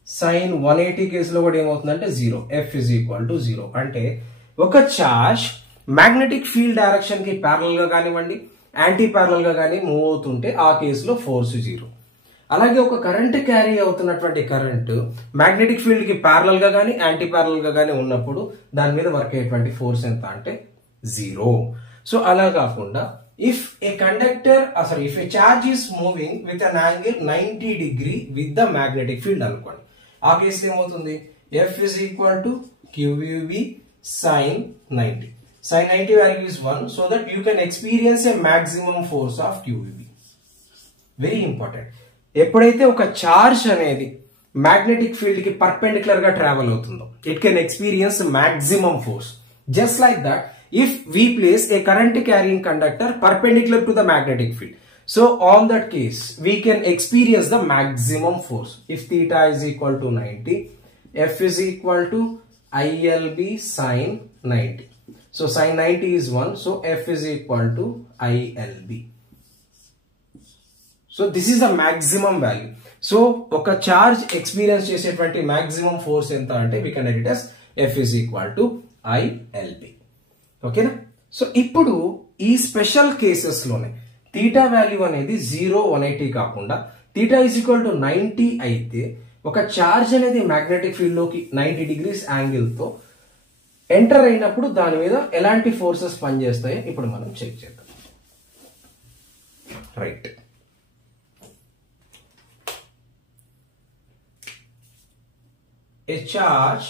sin 180 కేసులో కూడా ఏమవుతుందంటే 0. F is equal to 0. అంటే ఒక చార్జ్ మ్యాగ్నెటిక్ ఫీల్డ్ డైరెక్షన్ కి ప్యారలల్ గా కానివ్వండి, యాంటీ ప్యారలల్ గా కానీ మూవ్ అవుతుంటే ఆ కేసులో ఫోర్స్ 0. అలాగే ఒక కరెంట్ క్యారీ అవుతున్నటువంటి కరెంట్ మ్యాగ్నెటిక్ ఫీల్డ్ కి ప్యారలల్ గా కానీ యాంటీ ప్యారలల్ గా కానీ ఉన్నప్పుడు దాని మీద వర్క్ అయ్యేటువంటి ఫోర్స్ ఎంత అంటే 0. సో అలా కాకుండా if a charge is moving with an angle 90 degree with the magnetic field అనుకోండి, ఆ కేసులో ఏమవుతుంది? F is equal to QVB sin 90. Sin 90 value is 1, so that you can experience a maximum force of QVB. Very important. ఎప్పుడైతే ఒక charge అనేది magnetic field కి perpendicular గా travel అవుతుందో, it can experience maximum force. Just like that, if we place a current carrying conductor perpendicular to the magnetic field, so on that case we can experience the maximum force. If theta is equal to 90, F is equal to ILB sin 90. So sin 90 is 1, so F is equal to ILB. So this is the maximum value. So oka charge experience చేసేటువంటి maximum force ఎంత అంటే we can write it as F is equal to ILB. ఓకేనా? So ఇప్పుడు ఈ special cases లోనే theta value అనేది 0, 180 కాకుండా theta is equal to 90 అయితే ఒక చార్జ్ అనేది మ్యాగ్నెటిక్ ఫీల్డ్ లోకి 90 డిగ్రీస్ యాంగిల్ తో ఎంటర్ అయినప్పుడు దాని మీద ఎలాంటి ఫోర్సెస్ పనిచేస్తాయో ఇప్పుడు మనం చెక్ చేద్దాం. Right, a charge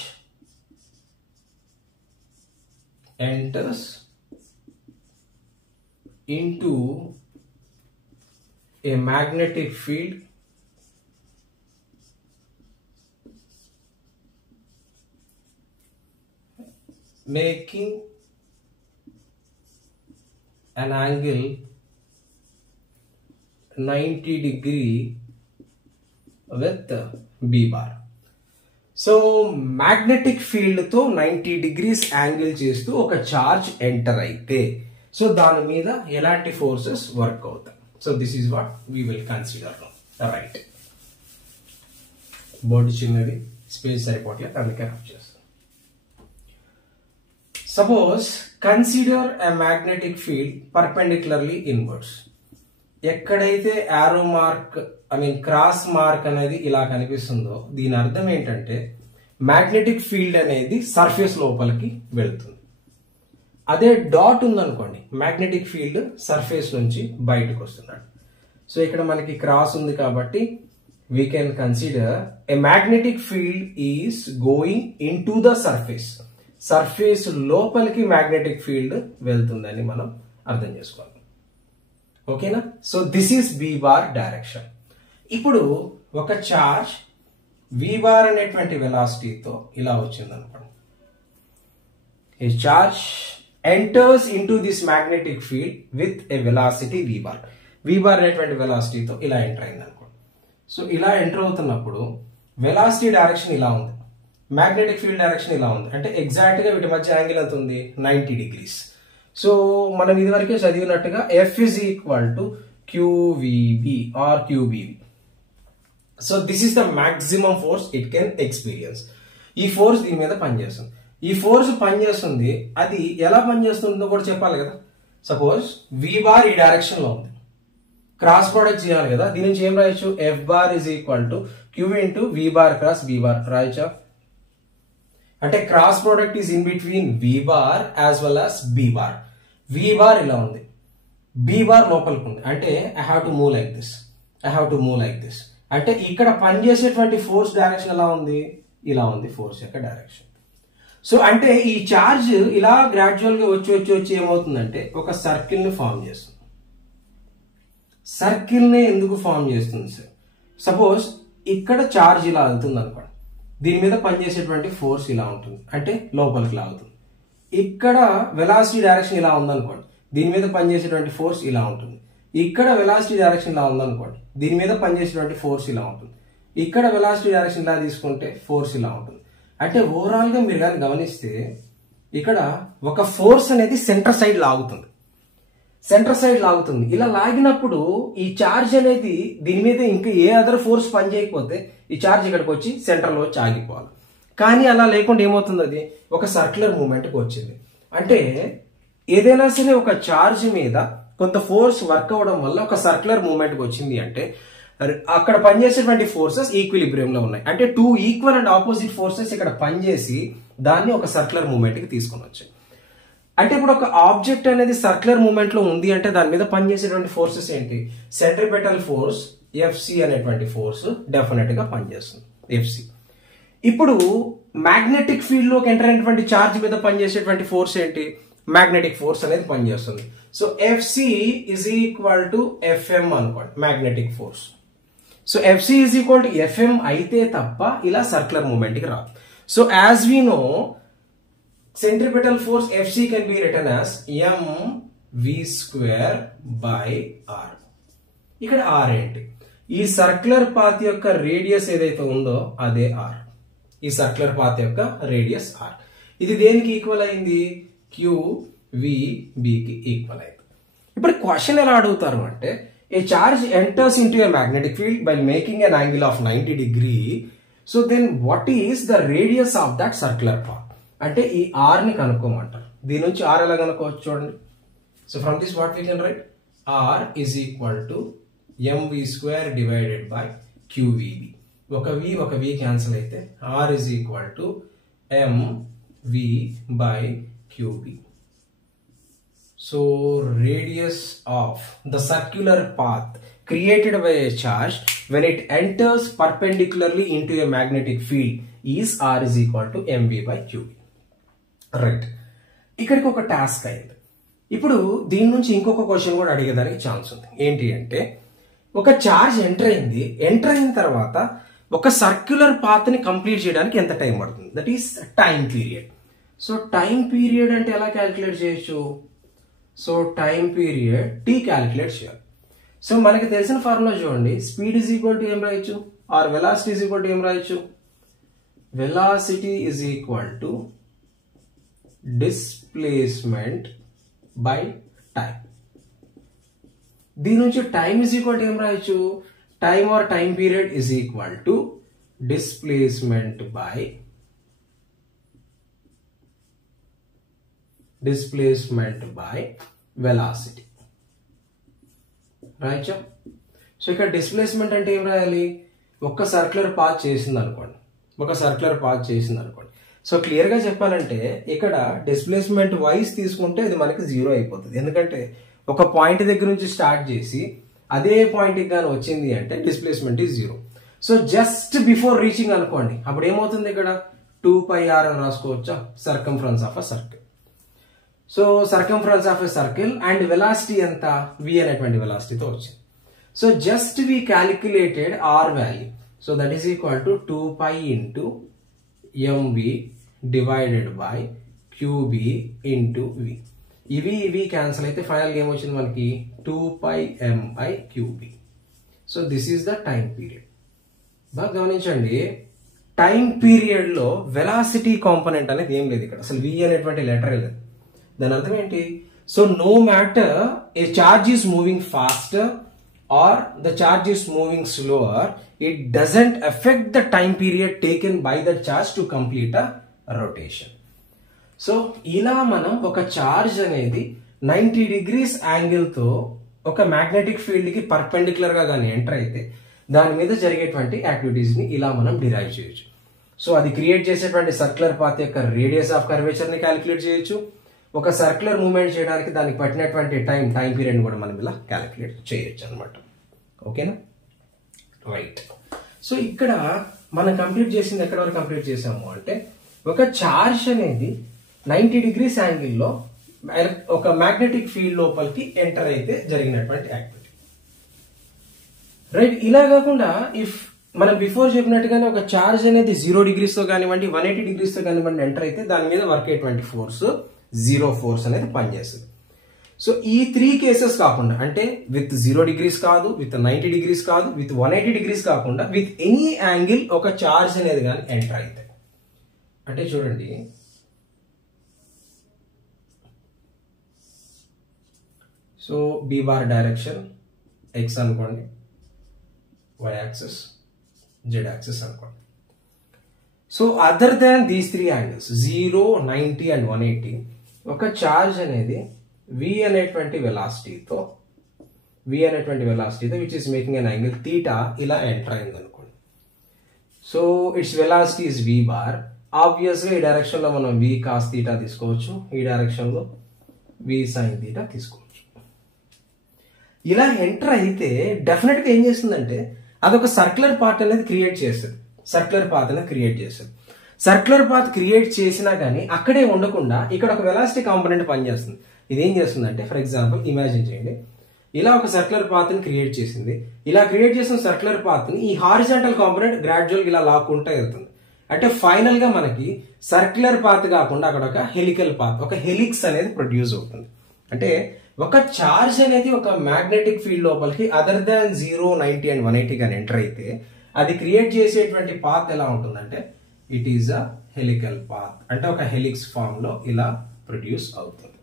enters into a magnetic field making an angle 90 degree with B bar. So magnetic field తో 90 డిగ్రీస్ యాంగిల్ చేస్తూ ఒక చార్జ్ ఎంటర్ అయితే సో దాని మీద ఎలాంటి ఫోర్సెస్ వర్క్ అవుతాయి? So this is what we will consider now. Right, board చిన్నది, space సరిపోవట్లేదు, అందుకే ఆఫ్ చేస్తాం. Suppose consider a magnetic field perpendicularly inwards. ఎక్కడైతే యారో మార్క్ క్రాస్ మార్క్ అనేది ఇలా కనిపిస్తుందో దీని అర్థం ఏంటంటే మ్యాగ్నెటిక్ ఫీల్డ్ అనేది సర్ఫేస్ లోపలికి వెళ్తుంది. అదే డాట్ ఉందనుకోండి, మ్యాగ్నెటిక్ ఫీల్డ్ సర్ఫేస్ నుంచి బయటకు వస్తున్నాడు. సో ఇక్కడ మనకి క్రాస్ ఉంది కాబట్టి we can consider a magnetic field is going into the surface. Surface లోపలికి మ్యాగ్నెటిక్ ఫీల్డ్ వెళ్తుందని మనం అర్థం చేసుకోవాలి. ఓకేనా? So this is V bar direction. ఇప్పుడు ఒక చార్జ్ V బార్ అనేటువంటి వెలాసిటీతో ఇలా వచ్చింది అనుకోండి. A charge enters into this magnetic field with a velocity V bar. V bar అనేటువంటి వెలాసిటీతో ఇలా ఎంటర్ అయింది అనుకోండి. సో ఇలా ఎంటర్ అవుతున్నప్పుడు వెలాసిటీ డైరెక్షన్ ఇలా ఉంది, మ్యాగ్నెటిక్ ఫీల్డ్ డైరెక్షన్ ఇలా ఉంది. అంటే ఎగ్జాక్ట్ గా వీటి మధ్య యాంగిల్ ఎంత ఉంది? 90 degrees. సో మనం ఇదివరకే చదివినట్టుగా F is equal to QVB or QBV. So this is the maximum force it can experience. ఈ ఫోర్స్ దీని మీద పనిచేస్తుంది. ఈ ఫోర్స్ పనిచేస్తుంది, అది ఎలా పనిచేస్తుందో కూడా చెప్పాలి కదా. సపోజ్ V బార్ ఈ డైరెక్షన్ లో ఉంది, క్రాస్ ప్రోడక్ట్ చేయాలి కదా. దీని నుంచి ఏం రాయొచ్చు? F bar is equal to Q into V bar cross B bar రాయొచ్చా? అంటే cross product is in between V bar as well as B bar. V bar ఇలా ఉంది, B బార్ లోపలికి ఉంది. అంటే I have to move like this, I have to move like this. అంటే ఇక్కడ పనిచేసేటువంటి ఫోర్స్ డైరెక్షన్ ఎలా ఉంది? ఇలా ఉంది ఫోర్స్ యొక్క డైరెక్షన్. సో అంటే ఈ చార్జ్ ఇలా గ్రాడ్యువల్ గా వచ్చి ఏమవుతుందంటే ఒక సర్కిల్ ని ఫామ్ చేస్తుంది. సర్కిల్ ని ఎందుకు ఫామ్ చేస్తుంది సార్? సపోజ్ ఇక్కడ చార్జ్ ఇలా వెళ్తుంది అనుకోండి, దీని మీద పనిచేసేటువంటి ఫోర్స్ ఇలా ఉంటుంది, అంటే లోపలికి లాగుతుంది. ఇక్కడ వెలాసిటీ డైరెక్షన్ ఇలా ఉందనుకోండి, దీని మీద పనిచేసేటువంటి ఫోర్స్ ఇలా ఉంటుంది. ఇక్కడ వెలాసిటీ డైరెక్షన్ ఇలా ఉందనుకోండి, దీని మీద పనిచేసేటువంటి ఫోర్స్ ఇలా ఉంటుంది. ఇక్కడ వెలాసిటీ డైరెక్షన్ ఇలా తీసుకుంటే ఫోర్స్ ఇలా ఉంటుంది. అంటే ఓవరాల్ గా మీరు కానీ గమనిస్తే ఇక్కడ ఒక ఫోర్స్ అనేది సెంటర్ సైడ్ లాగుతుంది, సెంటర్ సైడ్ లాగుతుంది. ఇలా లాగినప్పుడు ఈ చార్జ్ అనేది దీని మీద ఇంకా ఏ అదర్ ఫోర్స్ పని చేయకపోతే ఈ చార్జ్ ఇక్కడికి వచ్చి సెంటర్ లో వచ్చి ఆగిపోవాలి. కానీ అలా లేకుండా ఏమవుతుంది? అది ఒక సర్క్యులర్ మూమెంట్కి వచ్చింది. అంటే ఏదైనా సరే ఒక చార్జ్ మీద కొంత ఫోర్స్ వర్క్ అవ్వడం వల్ల ఒక సర్క్యులర్ మూమెంట్కి వచ్చింది అంటే అక్కడ పనిచేసేటువంటి ఫోర్సెస్ ఈక్విలిబ్రియం లో ఉన్నాయి. అంటే two equal and opposite forces ఇక్కడ పనిచేసి దాన్ని ఒక సర్క్యులర్ మూమెంట్ కి తీసుకొని వచ్చాయి. అంటే ఇప్పుడు ఒక ఆబ్జెక్ట్ అనేది సర్క్యులర్ మూమెంట్ లో ఉంది అంటే దాని మీద పనిచేసేటువంటి ఫోర్సెస్ ఏంటి? సెంట్రిపెటల్ ఫోర్స్ FC అనేటువంటి ఫోర్స్ డెఫినెట్ గా పనిచేస్తుంది, FC. ఇప్పుడు మ్యాగ్నెటిక్ ఫీల్డ్ లోకి ఎంటర్ అయినటువంటి చార్జ్ మీద పనిచేసేటువంటి ఫోర్స్ ఏంటి? మ్యాగ్నెటిక్ ఫోర్స్ అనేది పనిచేస్తుంది. So FC is equal to FM అనుకోండి, magnetic force. So FC is equal to FM అయితే తప్ప ఇలా సర్క్యులర్ మూమెంట్ కి రాదు. So as we know centripetal force FC can be written as mv square by r. ఇక్కడ r ఏంటి? ఈ circular path యొక్క రేడియస్ ఏదైతే ఉందో అదే r. ఈ సర్క్యులర్ పాత్ యొక్క రేడియస్ r. ఇది దేనికి ఈక్వల్ అయింది? QVB కి ఈక్వల్ అయింది. ఇప్పుడు క్వశ్చన్ ఎలా అడుగుతారు అంటే a charge enters into a magnetic field by making an angle of 90 degree. So then what is the radius of that circular path? అంటే ఈ R ని కనుక్కోమంటారు. దీని నుంచి R ఎలా కనుక్కోవచ్చు చూడండి. So from this what we can write? R is equal to mv square divided by QVB. ఒక V cancel అయితే R is equal to mv by QB. So radius of the circular path created by a charge when it enters perpendicularly into a magnetic field is R is equal to mv by QB. Right, ఇక్కడికి ఒక task అయింది. ఇప్పుడు దీని నుంచి ఇంకొక question కూడా అడిగేదానికి chance ఉంది. ఏంటి అంటే ఒక చార్జ్ ఎంటర్ అయింది, ఎంటర్ అయిన తర్వాత ఒక సర్క్యులర్ పాత్ ని కంప్లీట్ చేయడానికి ఎంత టైం పడుతుంది? That is time period. So time period అంటే ఎలా క్యాలిక్యులేట్ చేయొచ్చు? So time period T calculate చేయాలి. సో మనకి తెలిసిన ఫార్ములా చూడండి, స్పీడ్ ఈజ్ ఈక్వల్ టు ఏం రాయొచ్చు? Or velocity is equal to ఏం రాయొచ్చు? Velocity is equal to displacement by time. దీని నుంచి టైం ఈజ్ ఈక్వల్ టు ఏం రాయొచ్చు? Time or time period is equal to displacement by velocity. రాయచ్చా? సో ఇక్కడ డిస్ప్లేస్మెంట్ అంటే ఏం రాయాలి? ఒక సర్క్యులర్ పాత్ చేసింది అనుకోండి, ఒక సర్క్యులర్ పాత్ చేసింది అనుకోండి. సో క్లియర్గా చెప్పాలంటే ఇక్కడ డిస్ప్లేస్మెంట్ వైస్ తీసుకుంటే ఇది మనకి 0 అయిపోతుంది. ఎందుకంటే ఒక పాయింట్ దగ్గర నుంచి స్టార్ట్ చేసి అదే పాయింట్కి కానీ వచ్చింది అంటే displacement is 0. So just before reaching అనుకోండి, అప్పుడు ఏమవుతుంది? ఇక్కడ 2πr అని రాసుకోవచ్చా? Circumference of a circle. So circumference of a circle and velocity ఎంత? v అనేటువంటి వెలాసిటీతో వచ్చింది. So just we calculated or value. So that is equal to 2π into mv divided by qb into v. ఇవి cancel అయితే final గా ఏమొచ్చింది మనకి? 2πmi qb. So this is the time period. బాగా గమనించండి, టైం పీరియడ్ లో వెలాసిటీ కాంపోనెంట్ అనేది ఏం లేదు ఇక్కడ, అసలు v అనేటువంటి లెటర్ లేదు. దాని అర్థం ఏంటి? So no matter a charge is moving faster or the charge is moving slower, it doesn't affect the time period taken by the charge to complete a rotation. So ఇలా మనం ఒక charge అనేది 90 degrees angle తో ఒక magnetic field కి perpendicular గా కానీ enter అయితే దాని మీద జరిగేటువంటి యాక్టివిటీస్ ని ఇలా మనం డిరైవ్ చేయొచ్చు. సో అది క్రియేట్ చేసేటువంటి సర్క్యులర్ పాత్ యొక్క రేడియస్ ఆఫ్ కర్వేచర్ ని క్యాలిక్యులేట్ చేయొచ్చు. ఒక సర్క్యులర్ మూవ్మెంట్ చేయడానికి దానికి పట్టినటువంటి టైం పీరియడ్ కూడా మనం ఇలా క్యాలిక్యులేట్ చేయొచ్చు అనమాట. ఓకేనా? రైట్. సో ఇక్కడ మనం కంప్లీట్ చేసింది ఎక్కడ వరకు కంప్లీట్ చేసాము అంటే, ఒక చార్జ్ అనేది 90 degrees యాంగిల్లో ఒక మ్యాగ్నెటిక్ ఫీల్డ్ లోపలికి ఎంటర్ అయితే జరిగినటువంటి యాక్టివిటీ. రైట్. ఇలా కాకుండా ఇఫ్ మనం బిఫోర్ చెప్పినట్టుగానే ఒక చార్జ్ అనేది 0 degrees తో కానివ్వండి 180 degrees తో కానివ్వండి ఎంటర్ అయితే దాని మీద వర్క్ అయ్యేటువంటి ఫోర్స్ 0 ఫోర్స్ అనేది పనిచేస్తుంది. సో ఈ 3 కేసెస్ కాకుండా, అంటే విత్ 0 degrees కాదు, విత్ 90 degrees కాదు, విత్ 180 degrees కాకుండా విత్ ఎనీ యాంగిల్ ఒక చార్జ్ అనేది కానీ ఎంటర్ అయితే, అంటే చూడండి so b bar direction x అనుకోండి, y యాక్సిస్, z యాక్సిస్ అనుకోండి. So other than these 3 angles 0, 90 and 180 ఒక చార్జ్ అనేది v అనేటువంటి వెలాసిటీతో which is making an angle θ ఇలా ఎంటర్ అయింది అనుకోండి. So its velocity is v bar. ఆబ్వియస్గా ఈ డైరెక్షన్ లో మనం v cos θ తీసుకోవచ్చు, ఈ డైరెక్షన్ లో v sin θ తీసుకోవచ్చు. ఇలా ఎంటర్ అయితే డెఫినెట్ గా ఏం చేస్తుందంటే అదొక సర్క్యులర్ పాత్ అనేది క్రియేట్ చేస్తుంది. సర్క్యులర్ పాత్ క్రియేట్ చేసినా కానీ అక్కడే ఉండకుండా ఇక్కడ ఒక వెలాసిటీ కాంపోనెంట్ పనిచేస్తుంది. ఇది ఏం చేస్తుందంటే, ఫర్ ఎగ్జాంపుల్ ఇమాజిన్ చేయండి, ఇలా ఒక సర్క్యులర్ పాత్ ని క్రియేట్ చేసింది. ఇలా క్రియేట్ చేసిన సర్క్యులర్ పాత్ ని ఈ హారిజాంటల్ కాంపోనెంట్ గ్రాడ్యువల్ ఇలా లాక్కుంటూ వెళ్తుంది. అంటే ఫైనల్ గా మనకి సర్క్యులర్ పాత్ కాకుండా అక్కడ ఒక హెలికల్ పాత్, ఒక హెలిక్స్ అనేది ప్రొడ్యూస్ అవుతుంది. అంటే ఒక చార్జ్ అనేది ఒక మ్యాగ్నెటిక్ ఫీల్డ్ లోపలికి అదర్ దాన్ 0, 90 అండ్ 180 కానీ ఎంటర్ అయితే అది క్రియేట్ చేసేటువంటి పాత్ ఎలా ఉంటుందంటే it is a helical path, అంటే ఒక హెలిక్స్ ఫామ్ లో ఇలా ప్రొడ్యూస్ అవుతుంది.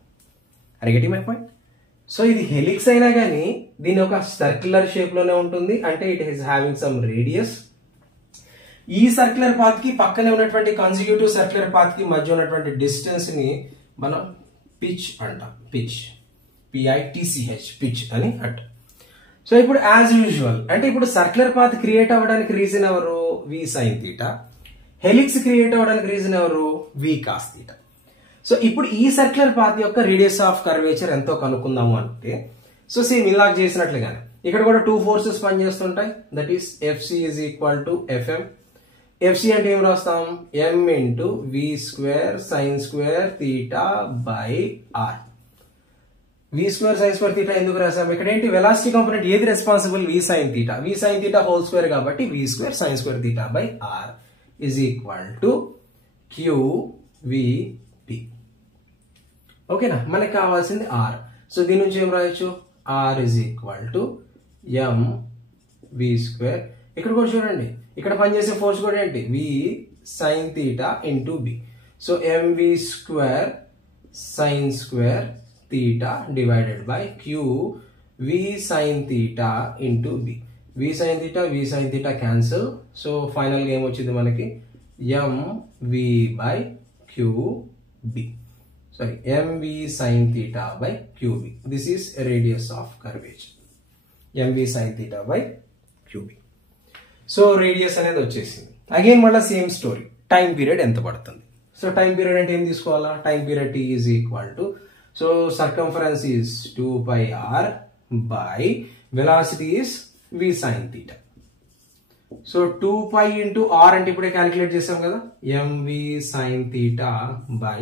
Are getting my point? So ఇది హెలిక్స్ అయినా కానీ దీని ఒక సర్క్యులర్ షేప్ లోనే ఉంటుంది, అంటే it is having some radius. ఈ సర్క్యులర్ పాత్ కి పక్కనే ఉన్నటువంటి కాన్సిక్యూటివ్ సర్క్యులర్ పాత్ కి మధ్య ఉన్నటువంటి డిస్టెన్స్ ని మనం పిచ్ అంటాం. PITCH పిచ్ అని అంటాం. సో ఇప్పుడు యాజ్ యూజువల్, అంటే ఇప్పుడు సర్క్యులర్ పాత్ క్రియేట్ అవ్వడానికి రీజన్ ఎవరు? v sin θ. హెలిక్స్ క్రియేట్ అవ్వడానికి రీజన్ ఎవరు? v cos θ. సో ఇప్పుడు ఈ సర్క్యులర్ పాత్ యొక్క రేడియస్ ఆఫ్ కర్వేచర్ ఎంతో కనుక్కుందాము అంటే, సో సేమ్ ఇలా చేసినట్లుగానే ఇక్కడ కూడా 2 ఫోర్సెస్ పనిచేస్తుంటాయి. That is FC is equal to FM. FC అంటే ఏం రాస్తాం? m into v² sin² θ by r. v² sin² θ ఎందుకు రాసాం? ఇక్కడ ఏంటి వెలాసిటీ కాంపోనెంట్ ఏది responsible? v sin θ whole square కాబట్టి v² sin² θ by r is equal to QVP. ఓకేనా? మనకి కావాల్సింది r. సో దీని నుంచి ఏం రాయొచ్చు? r is equal to mv². ఇక్కడ కూడా చూడండి, ఇక్కడ పనిచేసే ఫోర్స్ కూడా ఏంటి? v sin θ into b. So mv² sin² θ divided by q v sin θ into b. v sin θ cancel. So final గా ఏమొచ్చింది మనకి? mv by qb. mv sin θ by qb. This is radius of curvature. MV sine theta by QB. So radius అనేది వచ్చేసింది. Again మళ్ళీ same story, time period ఎంత పడుతుంది. So time period అంటే ఏం తీసుకోవాలా, time period t is equal to, so circumference is 2πr by velocity is v sin theta. So 2π into r అంటే ఇప్పుడే క్యాలిక్యులేట్ చేసాం కదా, mv sin theta by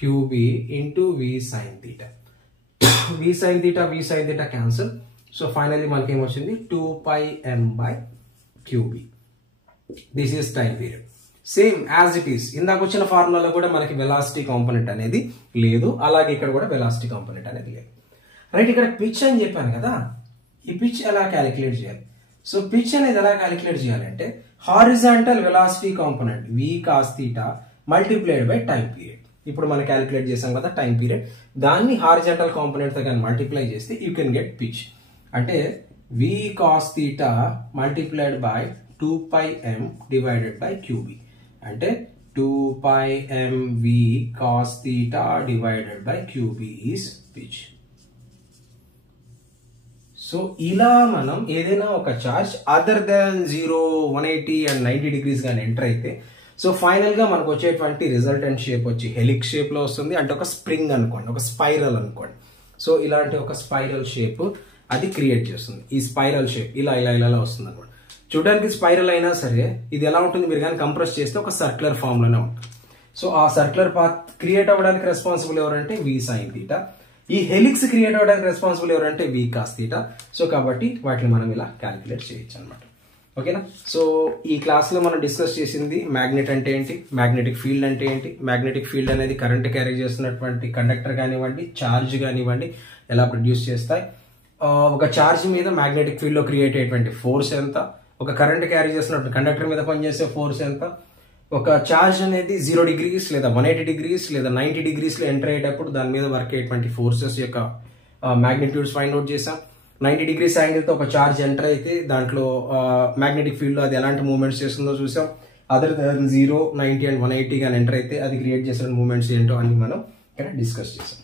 qb into v sin theta. v sin theta cancel. So finally మనకి ఏమొచ్చింది, 2πm by qb. This is time period. Same as it is ఇందాక వచ్చిన ఫార్ములాలో కూడా మనకి వెలాసిటీ కాంపోనెంట్ అనేది లేదు, అలాగే ఇక్కడ కూడా వెలాసిటీ కాంపోనెంట్ అనేది లేదు. రైట్, ఇక్కడ పిచ్ అని చెప్పాను కదా, ఈ పిచ్ ఎలా క్యాలిక్యులేట్ చేయాలి. సో పిచ్ అనేది ఎలా క్యాలిక్యులేట్ చేయాలంటే horizontal velocity component v cos theta multiplied by time period. ఇప్పుడు మనం క్యాలిక్యులేట్ చేసాం కదా టైం పీరియడ్, దాన్ని హారిజాంటల్ కాంపోనెంట్ తో కానీ మల్టిప్లై చేస్తే యూ కెన్ గెట్ పిచ్. అంటే v cos theta multiplied by 2πm divided by qb. అంటే 2πm v cos theta divided by qb is pitch. So ఇలా మనం ఏదైనా ఒక charge other than 0, 180 and 90 degrees కానీ ఎంటర్ అయితే, సో ఫైనల్ గా మనకు వచ్చేటువంటి రిజల్టెంట్ షేప్ వచ్చి హెలిక్స్ షేప్ లో వస్తుంది. అంటే ఒక స్ప్రింగ్ అనుకోండి, ఒక స్పైరల్ అనుకోండి. సో ఇలాంటి ఒక స్పైరల్ షేప్ అది క్రియేట్ చేస్తుంది. ఈ స్పైరల్ షేప్ ఇలా ఇలా ఇలా వస్తుంది అనమాట. చూడడానికి స్పైరల్ అయినా సరే ఇది ఎలా ఉంటుంది, మీరు కానీ కంప్రెస్ చేస్తే ఒక సర్క్యులర్ ఫామ్ లోనే ఉంటుంది. సో ఆ సర్క్యులర్ పాత్ క్రియేట్ అవ్వడానికి రెస్పాన్సిబుల్ ఎవరంటే v sin theta. ఈ హెలిక్స్ క్రియేట్ అవ్వడానికి రెస్పాన్సిబుల్ ఎవరంటే v cos theta. సో కాబట్టి వాటిని మనం ఇలా క్యాలిక్యులేట్ చేయొచ్చు అనమాట. ఓకేనా. సో ఈ క్లాస్ లో మనం డిస్కస్ చేసింది మ్యాగ్నెట్ అంటే ఏంటి, మ్యాగ్నెటిక్ ఫీల్డ్ అంటే ఏంటి. మ్యాగ్నెటిక్ ఫీల్డ్ అనేది కరెంట్ క్యారీ చేస్తున్నటువంటి కండక్టర్ కానివ్వండి, చార్జ్ కానివ్వండి ఎలా ప్రొడ్యూస్ చేస్తాయి. ఒక చార్జ్ మీద మ్యాగ్నెటిక్ ఫీల్డ్ లో క్రియేట్ అయ్యేటువంటి ఫోర్స్ ఎంత, ఒక కరెంట్ క్యారీ చేస్తున్నటువంటి కండక్టర్ మీద పనిచేసే ఫోర్స్ ఎంత, ఒక చార్జ్ అనేది 0 డిగ్రీస్ లేదా 180 డిగ్రీస్ లేదా 90 డిగ్రీస్ లో ఎంటర్ అయ్యేటప్పుడు దాని మీద వర్క్ అయ్యేటువంటి ఫోర్సెస్ యొక్క మ్యాగ్నిట్యూడ్స్ ఫైండ్ అవుట్ చేసాం. 90 డిగ్రీస్ యాంగిల్ తో ఒక చార్జ్ ఎంటర్ అయితే దాంట్లో మ్యాగ్నెటిక్ ఫీల్డ్ లో అది ఎలాంటి మూవ్మెంట్స్ చేస్తుందో చూసాం. అదర్ దాన్ 0, 90 అండ్ 180 కానీ ఎంటర్ అయితే అది క్రియేట్ చేసిన మూవ్మెంట్స్ ఏంటో అని మనం ఇక్కడ డిస్కస్ చేసాం.